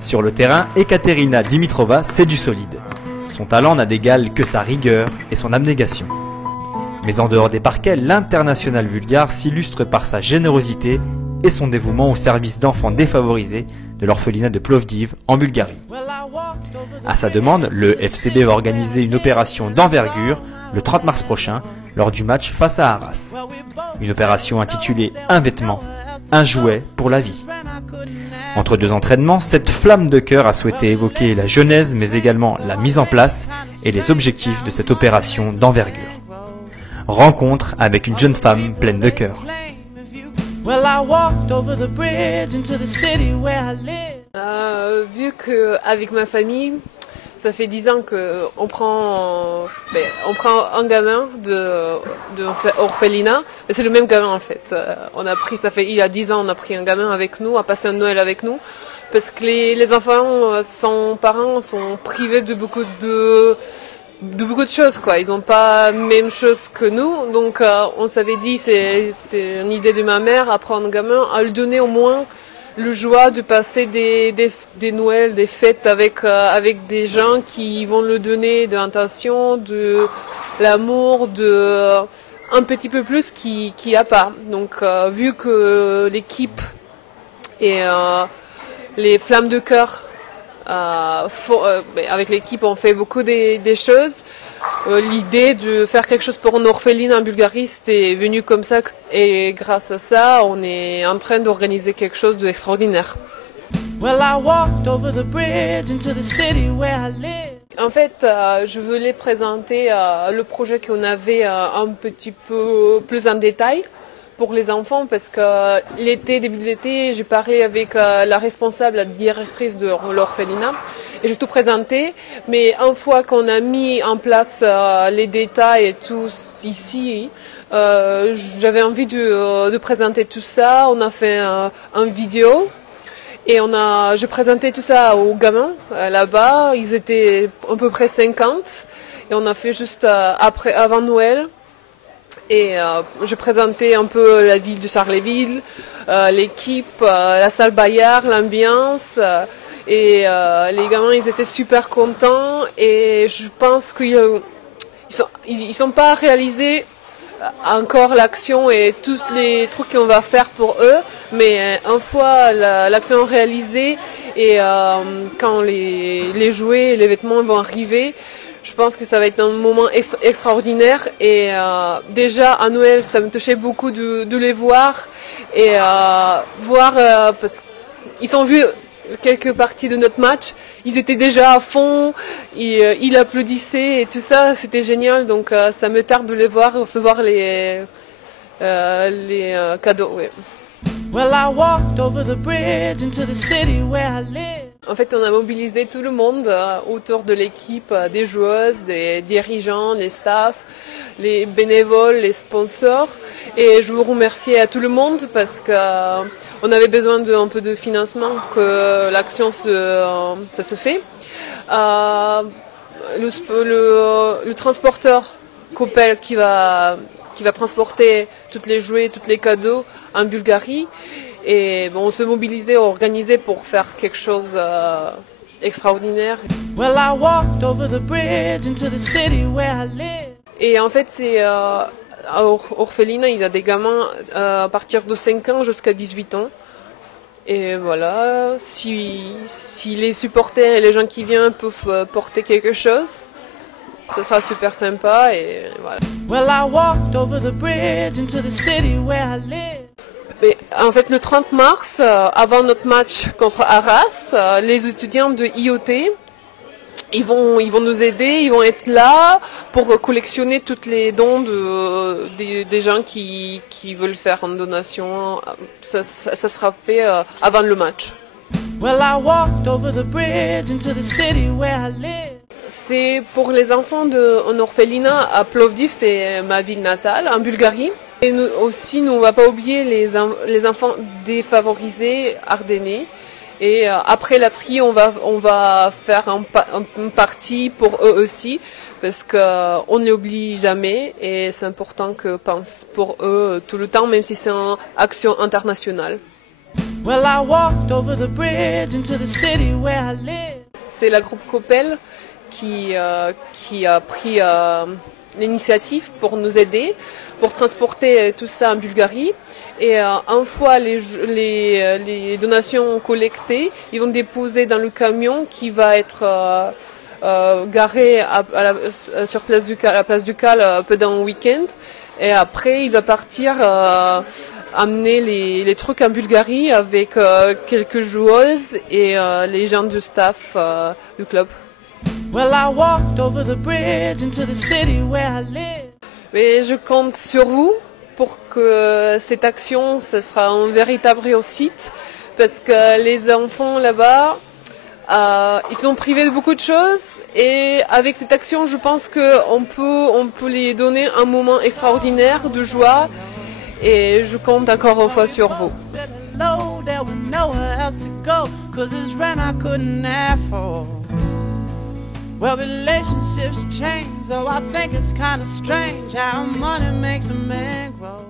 Sur le terrain, Ekaterina Dimitrova, c'est du solide. Son talent n'a d'égal que sa rigueur et son abnégation. Mais en dehors des parquets, l'international bulgare s'illustre par sa générosité et son dévouement au service d'enfants défavorisés de l'orphelinat de Plovdiv en Bulgarie. À sa demande, le FCB va organiser une opération d'envergure le 30 mars prochain lors du match face à Arras. Une opération intitulée « Un vêtement, un jouet pour la vie ». Entre deux entraînements, cette flamme de cœur a souhaité évoquer la genèse mais également la mise en place et les objectifs de cette opération d'envergure. Rencontre avec une jeune femme pleine de cœur. Vu qu'avec ma famille, ça fait 10 ans qu'on prend un gamin de orphelinat, mais c'est le même gamin en fait. Il y a 10 ans, on a pris un gamin avec nous, a passé un Noël avec nous, parce que les enfants sans parents sont privés de beaucoup de choses, quoi. Ils n'ont pas la même chose que nous, donc on s'avait dit, c'était une idée de ma mère, à prendre un gamin, à lui donner au moins le joie de passer des Noëls, des fêtes avec des gens qui vont le donner de l'intention, de l'amour, un petit peu plus qu'il n'y a pas. Donc vu que l'équipe et les flammes de cœur avec l'équipe on fait beaucoup des choses. L'idée de faire quelque chose pour un orphelinat en Bulgarie, c'était venu comme ça et grâce à ça, on est en train d'organiser quelque chose d'extraordinaire. En fait, je voulais présenter le projet qu'on avait un petit peu plus en détail pour les enfants parce que début de l'été, j'ai parlé avec la responsable, la directrice de l'orphelinat et j'ai tout présenté. Mais une fois qu'on a mis en place les détails et tout ici, j'avais envie de présenter tout ça. On a fait une vidéo et j'ai présenté tout ça aux gamins là-bas. Ils étaient à peu près 50 et on a fait juste avant Noël. Et je présentais un peu la ville de Charleville, l'équipe, la salle Bayard, l'ambiance. Et les gamins, ils étaient super contents. Et je pense qu'ils sont pas réalisés encore l'action et tous les trucs qu'on va faire pour eux. Mais une fois l'action réalisée et quand les jouets et les vêtements vont arriver, je pense que ça va être un moment extraordinaire et déjà à Noël, ça me touchait beaucoup de les voir et parce qu'ils ont vu quelques parties de notre match, ils étaient déjà à fond, ils applaudissaient et tout ça, c'était génial. Donc ça me tarde de les voir recevoir les cadeaux. Ouais. En fait, on a mobilisé tout le monde autour de l'équipe, des joueuses, des dirigeants, des staffs, les bénévoles, les sponsors. Et je vous remercie à tout le monde parce qu'on avait besoin d'un peu de financement que l'action ça se fait. Le transporteur Coppel qui va transporter toutes les jouets, tous les cadeaux en Bulgarie. Et on se mobilisait, organisait pour faire quelque chose extraordinaire. Et en fait, c'est à orphelinat, il y a des gamins à partir de 5 ans jusqu'à 18 ans. Et voilà, si les supporters et les gens qui viennent peuvent porter quelque chose, ce sera super sympa et voilà. Mais en fait, le 30 mars, avant notre match contre Arras, les étudiants de IOT, ils vont nous aider, ils vont être là pour collectionner tous les dons des gens qui veulent faire une donation. Ça sera fait avant le match. C'est pour les enfants d'un orphelinat à Plovdiv, c'est ma ville natale, en Bulgarie. Et nous aussi, on ne va pas oublier les enfants défavorisés ardennais. Et après la tri, on va faire un parti pour eux aussi, parce qu'on ne l'oublie jamais et c'est important que pense pour eux tout le temps, même si c'est une action internationale. Well, I walked over the bridge into the city where I live. C'est la groupe Coppel qui a pris l'initiative pour nous aider, pour transporter tout ça en Bulgarie. Et une fois les donations collectées, ils vont déposer dans le camion qui va être garé sur la place du Cal pendant un week-end. Et après, il va partir amener les trucs en Bulgarie avec quelques joueuses et les gens du staff du club. Well, I walked over the bridge into the city where I live. Mais je compte sur vous pour que cette action, ce sera une véritable réussite, parce que les enfants là-bas, ils sont privés de beaucoup de choses, et avec cette action, je pense qu'on peut les donner un moment extraordinaire de joie, et je compte encore une fois sur vous. Said hello, there was nowhere else to go, 'cause it's rent I couldn't afford. Well, relationships change, though I think it's kind of strange how money makes a man grow.